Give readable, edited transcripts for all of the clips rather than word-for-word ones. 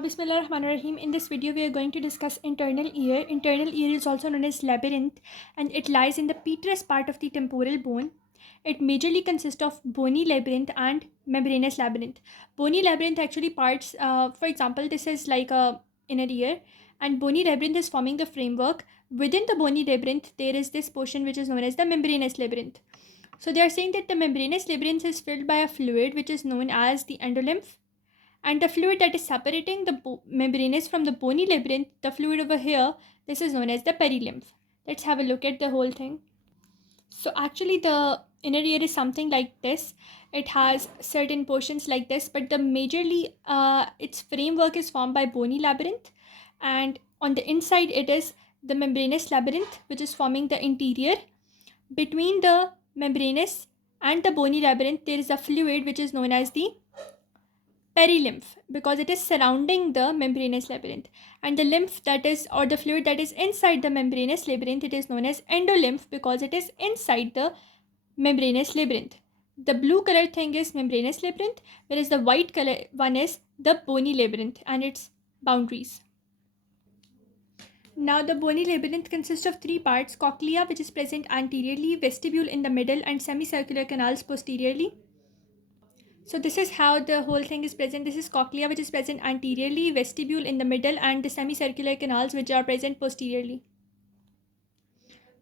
Bismillahirrahmanirrahim. In this video, we are going to discuss internal ear. Internal ear is also known as labyrinth, and it lies in the petrous part of the temporal bone. It majorly consists of bony labyrinth and membranous labyrinth. Bony labyrinth actually parts, for example, this is like a inner ear, and bony labyrinth is forming the framework. Within the bony labyrinth, there is this portion which is known as the membranous labyrinth. So they are saying that the membranous labyrinth is filled by a fluid which is known as the endolymph, and the fluid that is separating the membranous from the bony labyrinth, the fluid over here, this is known as the perilymph. Let's have a look at the whole thing. So actually the inner ear is something like this. It has certain portions like this, but the majorly its framework is formed by bony labyrinth, and on the inside it is the membranous labyrinth, which is forming the interior. Between the membranous and the bony labyrinth, there is a fluid which is known as the perilymph, because it is surrounding the membranous labyrinth, and the lymph that is, or the fluid that is inside the membranous labyrinth, it is known as endolymph because it is inside the membranous labyrinth. The blue color thing is membranous labyrinth, whereas the white color one is the bony labyrinth and its boundaries. Now the bony labyrinth consists of three parts: cochlea, which is present anteriorly, vestibule in the middle, and semicircular canals posteriorly. So this is how the whole thing is present. This is cochlea, which is present anteriorly, vestibule in the middle, and the semicircular canals which are present posteriorly.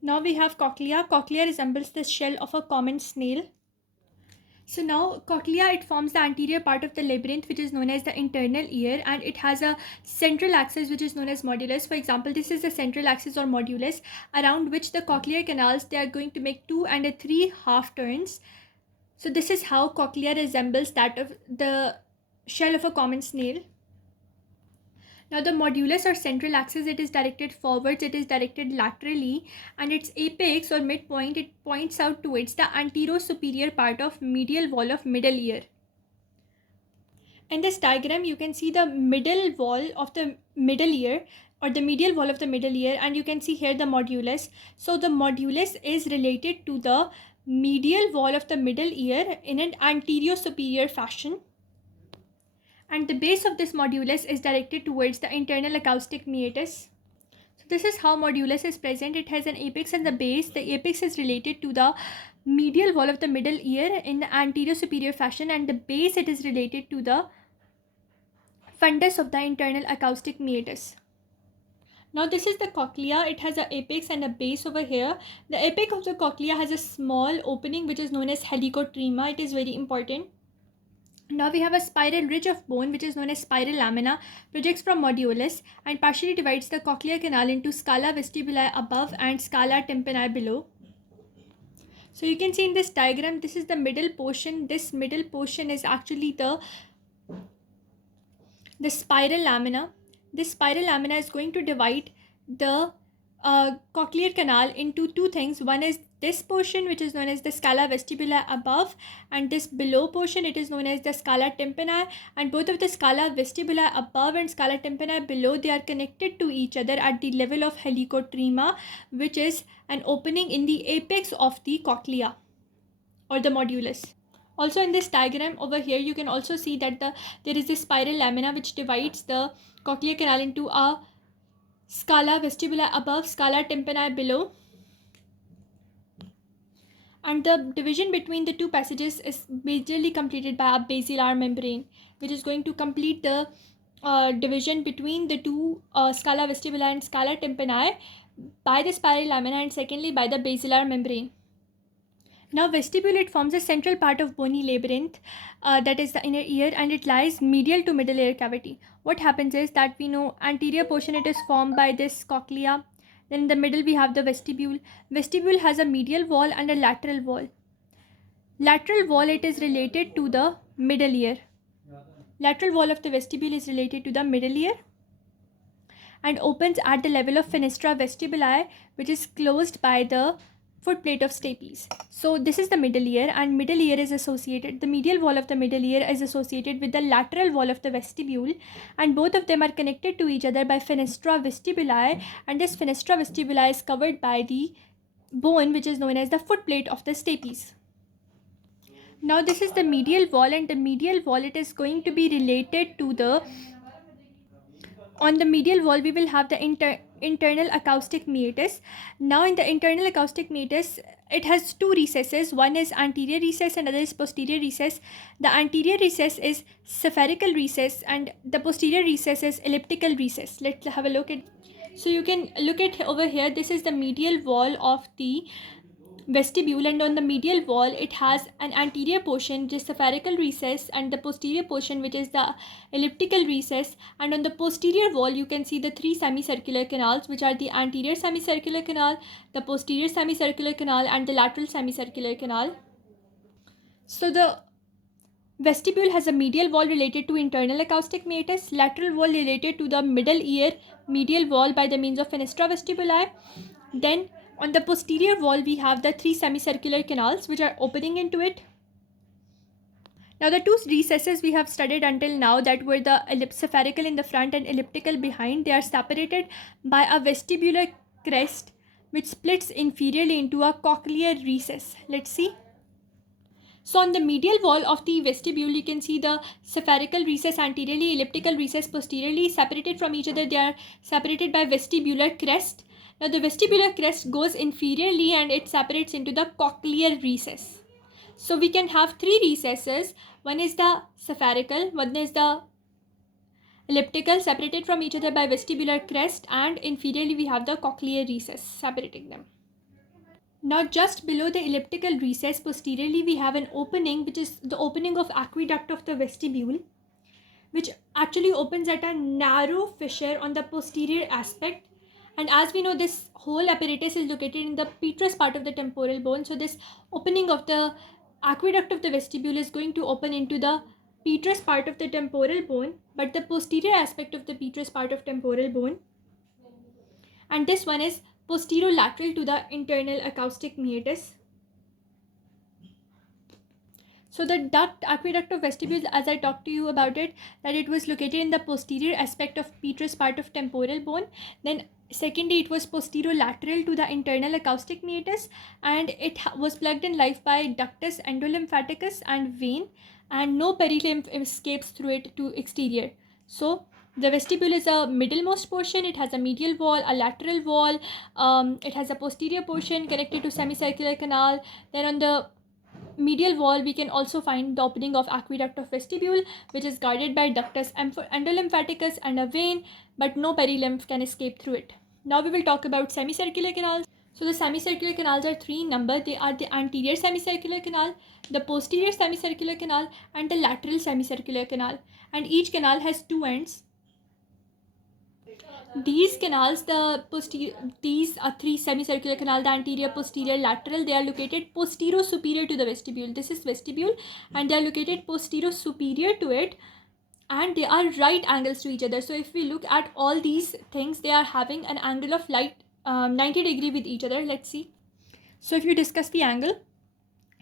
Now we have cochlea. Cochlea resembles the shell of a common snail. So now cochlea, it forms the anterior part of the labyrinth, which is known as the internal ear, and it has a central axis which is known as modulus. For example, this is the central axis or modulus, around which the cochlear canals, they are going to make 2 and 3 half turns. So this is how cochlea resembles that of the shell of a common snail. Now the modulus or central axis, it is directed forwards, it is directed laterally, and its apex or midpoint, it points out towards the anterosuperior part of medial wall of middle ear. In this diagram, you can see the middle wall of the middle ear, or the medial wall of the middle ear, and you can see here the modulus. So the modulus is related to the medial wall of the middle ear in an anterior superior fashion, and the base of this modulus is directed towards the internal acoustic meatus. So this is how modulus is present. It has an apex and the base. The apex is related to the medial wall of the middle ear in the anterior superior fashion, and the base, it is related to the fundus of the internal acoustic meatus. Now this is the cochlea. It has an apex and a base over here. The apex of the cochlea has a small opening which is known as helicotrema. It is very important. Now we have a spiral ridge of bone which is known as spiral lamina, projects from modulus and partially divides the cochlear canal into scala vestibuli above and scala tympani below. So you can see in this diagram, this is the middle portion. This middle portion is actually the spiral lamina. This spiral lamina is going to divide the cochlear canal into two things. One is this portion, which is known as the scala vestibuli above, and this below portion, it is known as the scala tympani, and both of the scala vestibuli above and scala tympani below, they are connected to each other at the level of helicotrema, which is an opening in the apex of the cochlea or the modulus. Also in this diagram over here, you can also see that there is this spiral lamina which divides the cochlear canal into a scala vestibuli above, scala tympani below, and the division between the two passages is majorly completed by a basilar membrane, which is going to complete the division between the two scala vestibuli and scala tympani by the spiral lamina, and secondly by the basilar membrane. Now vestibule, it forms a central part of bony labyrinth, that is the inner ear, and it lies medial to middle ear cavity. What happens is that we know anterior portion, it is formed by this cochlea. Then in the middle we have the vestibule. Vestibule has a medial wall and a lateral wall. Lateral wall, it is related to the middle ear. Lateral wall of the vestibule is related to the middle ear and opens at the level of fenestra vestibuli, which is closed by the footplate of stapes. So this is the middle ear, and middle ear is associated, the medial wall of the middle ear is associated with the lateral wall of the vestibule, and both of them are connected to each other by fenestra vestibuli, and this fenestra vestibuli is covered by the bone which is known as the footplate of the stapes. Now this is the medial wall, and the medial wall, it is going to be related to the On the medial wall, we will have the internal acoustic meatus. Now in the internal acoustic meatus, it has two recesses. One is anterior recess and other is posterior recess. The anterior recess is spherical recess and the posterior recess is elliptical recess. Let's have a look at. So you can look at over here. This is the medial wall of the vestibule, and on the medial wall it has an anterior portion which is spherical recess and the posterior portion which is the elliptical recess, and on the posterior wall you can see the three semicircular canals, which are the anterior semicircular canal, the posterior semicircular canal, and the lateral semicircular canal. So the vestibule has a medial wall related to internal acoustic meatus, lateral wall related to the middle ear, medial wall by the means of fenestra vestibuli. Then on the posterior wall, we have the three semicircular canals which are opening into it. Now the two recesses we have studied until now, that were the spherical in the front and elliptical behind, they are separated by a vestibular crest which splits inferiorly into a cochlear recess. Let's see. So on the medial wall of the vestibule, you can see the spherical recess anteriorly, elliptical recess posteriorly, separated from each other. They are separated by vestibular crest. Now the vestibular crest goes inferiorly and it separates into the cochlear recess. So we can have three recesses. One is the spherical, one is the elliptical, separated from each other by vestibular crest, and inferiorly we have the cochlear recess separating them. Now just below the elliptical recess posteriorly we have an opening, which is the opening of aqueduct of the vestibule, which actually opens at a narrow fissure on the posterior aspect. And as we know, this whole apparatus is located in the petrous part of the temporal bone. So this opening of the aqueduct of the vestibule is going to open into the petrous part of the temporal bone, but the posterior aspect of the petrous part of temporal bone. And this one is posterolateral to the internal acoustic meatus. So the aqueduct of vestibule, as I talked to you about it, that it was located in the posterior aspect of petrous part of temporal bone. Then secondly, it was posterolateral to the internal acoustic meatus, and it was plugged in life by ductus endolymphaticus and vein, and no perilymph escapes through it to exterior. So the vestibule is a middlemost portion. It has a medial wall, a lateral wall. It has a posterior portion connected to semicircular canal. Then on the medial wall we can also find the opening of aqueduct of vestibule, which is guarded by ductus endolymphaticus and a vein, but no perilymph can escape through it. Now we will talk about semicircular canals. So the semicircular canals are three in number. They are the anterior semicircular canal, the posterior semicircular canal, and the lateral semicircular canal, and each canal has two ends. These canals, these are three semicircular canal, the anterior, posterior, lateral, they are located posterior-superior to the vestibule. This is vestibule and they are located posterior-superior to it, and they are right angles to each other. So if we look at all these things, they are having an angle of 90 degree with each other. Let's see. So if you discuss the angle,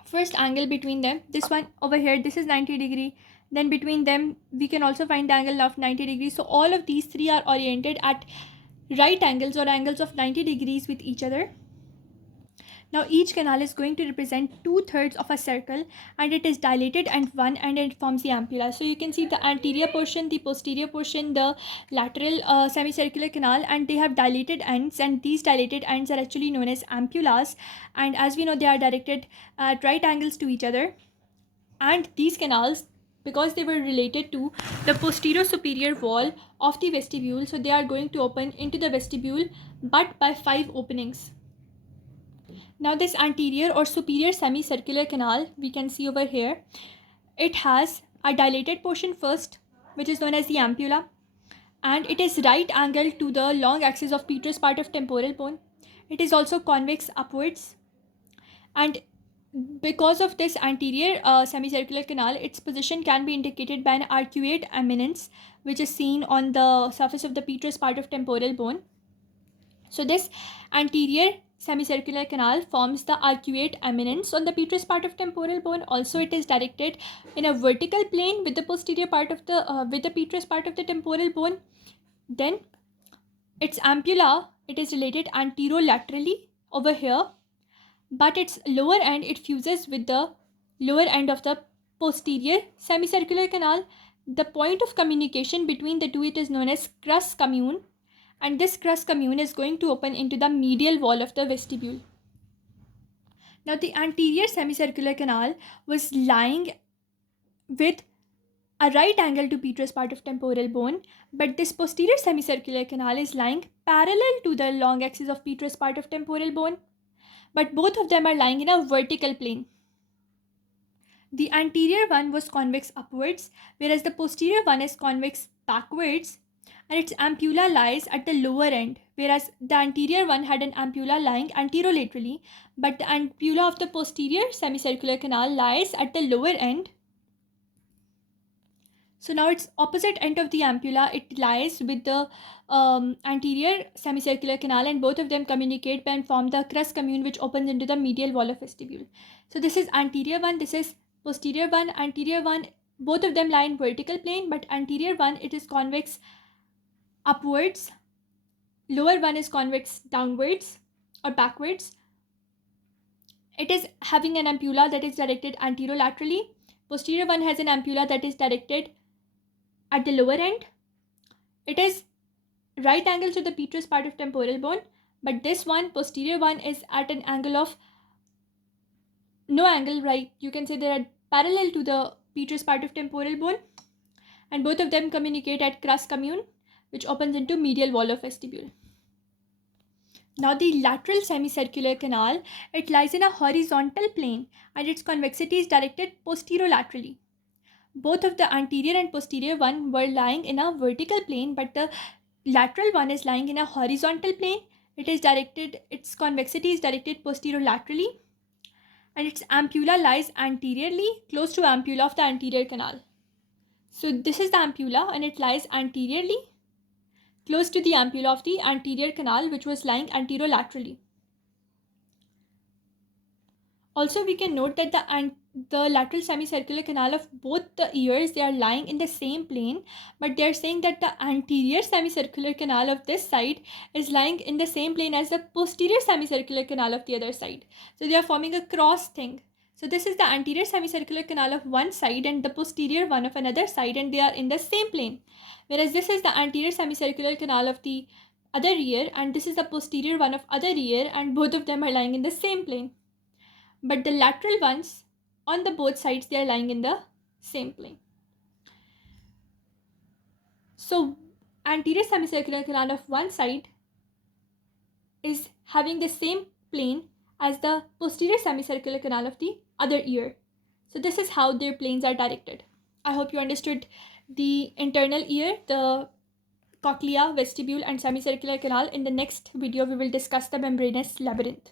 first angle between them, this one over here, this is 90 degree. Then between them we can also find the angle of 90 degrees. So all of these three are oriented at right angles or angles of 90 degrees with each other. Now each canal is going to represent 2/3 of a circle, and it is dilated and one and it forms the ampulla. So you can see the anterior portion, the posterior portion, the lateral semicircular canal, and they have dilated ends, and these dilated ends are actually known as ampullas, and as we know they are directed at right angles to each other. And these canals, because they were related to the posterior superior wall of the vestibule, so they are going to open into the vestibule, but by 5 openings. Now this anterior or superior semicircular canal, we can see over here, it has a dilated portion first, which is known as the ampulla, and it is right angle to the long axis of petrous part of temporal bone. It is also convex upwards, and because of this anterior semicircular canal, its position can be indicated by an arcuate eminence, which is seen on the surface of the petrous part of temporal bone. So this anterior semicircular canal forms the arcuate eminence on the petrous part of temporal bone. Also, it is directed in a vertical plane with the posterior part of the with the petrous part of the temporal bone. Then its ampulla, it is related anterolaterally over here, but its lower end, it fuses with the lower end of the posterior semicircular canal. The point of communication between the two, it is known as crus commune, and this crus commune is going to open into the medial wall of the vestibule. Now the anterior semicircular canal was lying with a right angle to petrous part of temporal bone, but this posterior semicircular canal is lying parallel to the long axis of petrous part of temporal bone, but both of them are lying in a vertical plane. The anterior one was convex upwards, whereas the posterior one is convex backwards, and its ampulla lies at the lower end, whereas the anterior one had an ampulla lying anterolaterally, but the ampulla of the posterior semicircular canal lies at the lower end. So now its opposite end of the ampulla, it lies with the anterior semicircular canal, and both of them communicate and form the crus commune, which opens into the medial wall of vestibule. So this is anterior one, this is posterior one. Anterior one, both of them lie in vertical plane, but anterior one, it is convex upwards, lower one is convex downwards or backwards. It is having an ampulla that is directed anterolaterally. Posterior one has an ampulla that is directed at the lower end. It is right angle to the petrous part of temporal bone, but this one, posterior one, is at an angle of no angle, right? You can say they are parallel to the petrous part of temporal bone, and both of them communicate at crus commune, which opens into medial wall of vestibule. Now the lateral semicircular canal, it lies in a horizontal plane, and its convexity is directed posterolaterally. Both of the anterior and posterior one were lying in a vertical plane, but the lateral one is lying in a horizontal plane. Its convexity is directed posterolaterally, and its ampulla lies anteriorly, close to ampulla of the anterior canal. So this is the ampulla, and it lies anteriorly, close to the ampulla of the anterior canal, which was lying anterolaterally. Also, we can note that the lateral semicircular canal of both the ears, they are lying in the same plane, but they are saying that the anterior semicircular canal of this side is lying in the same plane as the posterior semicircular canal of the other side. So they are forming a cross thing. So this is the anterior semicircular canal of one side and the posterior one of another side, and they are in the same plane. Whereas this is the anterior semicircular canal of the other ear, and this is the posterior one of other ear, and both of them are lying in the same plane. But the lateral ones on the both sides, they are lying in the same plane. So anterior semicircular canal of one side is having the same plane as the posterior semicircular canal of the other ear. So this is how their planes are directed. I hope you understood the internal ear, the cochlea, vestibule, and semicircular canal. In the next video, we will discuss the membranous labyrinth.